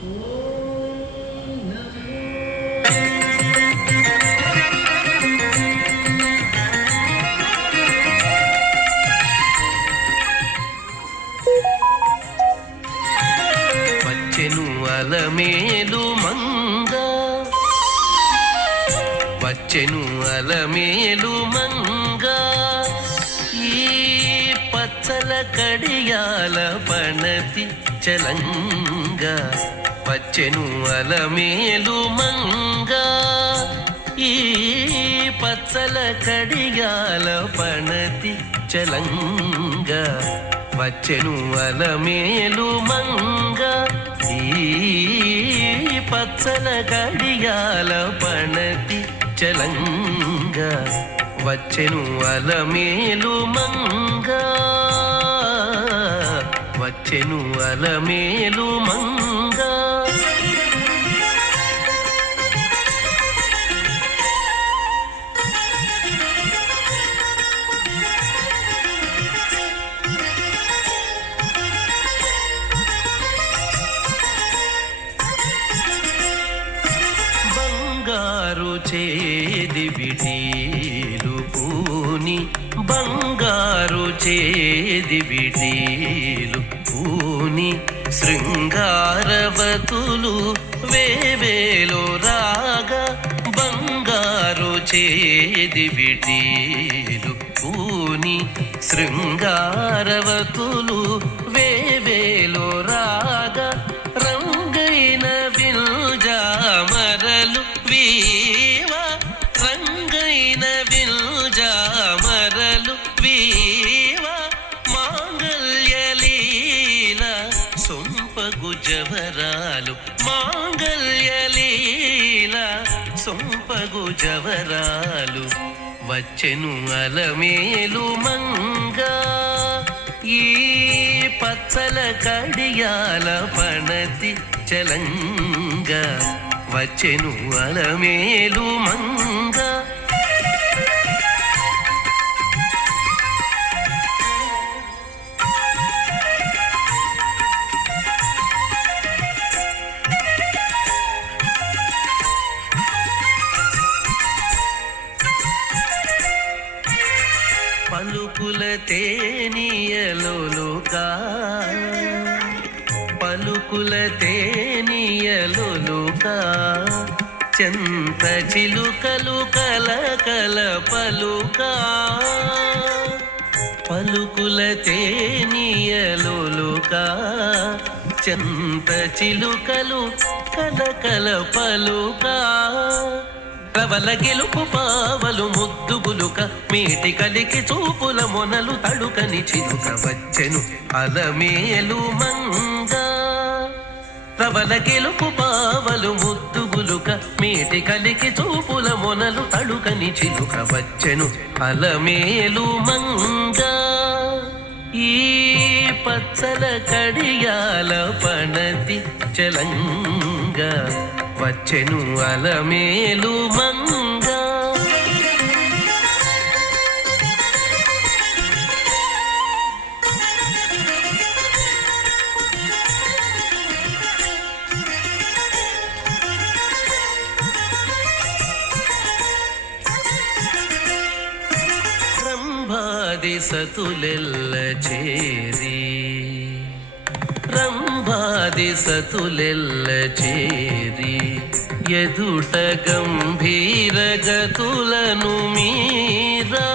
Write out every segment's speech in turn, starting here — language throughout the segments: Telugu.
వచ్చెను అలమేలు మంగ, వచ్చెను అలమేలు మంగ, ఈ పచ్చల కడియాల పణతి చలంగ. వచ్చెను అలమేలు మంగ, ఈ పచ్చల కడియాల పణతి చలంగ. వచ్చెను అలమేలు మంగ, ఈ పచ్చల కడియాల పణతి చలంగ. వచ్చెను అలమేలు మంగ, వచ్చెను అలమేలు మంగ. బంగారు చేది విటీలు పూని, బంగారు చేది విటీలు పూని, శృంగారవతులు వేవేలో రాగా. బంగారు చేది విటీలు పూని, శృంగారవతులు వేవేలో రాగా. రంగైన విల్జామరలు వీవా, రంగైన విల్జామరలు వీవా. మాంగళ్యలీల సొంపగు జవరాలు, మాంగళ్యలీల సొంపగు జవరాలు. వచ్చెను అలమేలు మంగ, ఈ పచ్చల కడియాల పణతి చలంగ. వచ్చెను అలమేలు మంగ. పలుకుల తేనియలోలుకా, పలుకుల తేనియలోలుకా. చెంత చిలుకలు కలకల పలుకా, పలుకుల తేనియలోలుకా. చెంత చిలుకలు కలకల పలుకా. ప్రబల గెలుపు పావలు ముద్దు గులుక, మీటి కలికి చూపుల మొనలు తడుకని చిలుక. వచ్చెను అలమేలు మంగ, ప్రబల గెలుపు పావలు ముద్దు గులుక, మీటి కలికి చూపుల మొనలు తడుకని చిలుక. వచ్చెను అలమేలు మంగ, ఈ పచ్చల కడియాల పణతి చలంగ. వచ్చెను అలమేలు మంగ. రంభాది సతులెల్ల చేరి, రంభాది సతులెల్ల చేరి. ఎదుట గంభీర గతులను మీరా,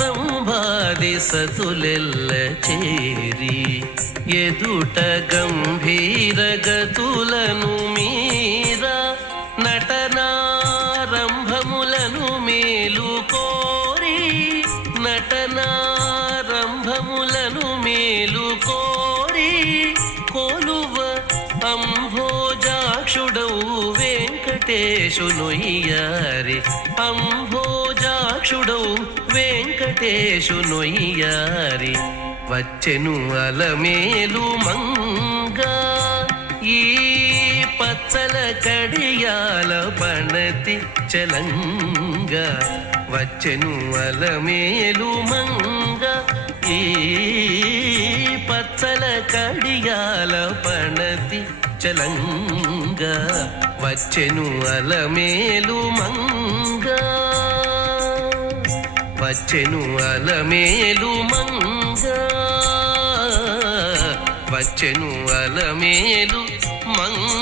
రంభాది సతులెల్ల చేరి. ఎదుట గంభీర గతులను మీరా. నటనారంభములను మేలు కోరి, నటనారంభములను మేలు కోరి. కొలువ అంభోజాక్షుడౌ వెంకటేశునొయ్యారి, అంభోజాక్షుడౌ వెంకటేశునొయ్యారి. వచ్చెను అలమేలు మంగ, ఈ పచ్చల కడియాల పణతి చలంగ. వచ్చెను అలమేలు మంగ, ఈ పచ్చల కడియాల పణతి చలంగా వచ్చెను అలమేలు మంగ వచ్చెను అలమేలు మంగ వచ్చెను అలమేలు మంగ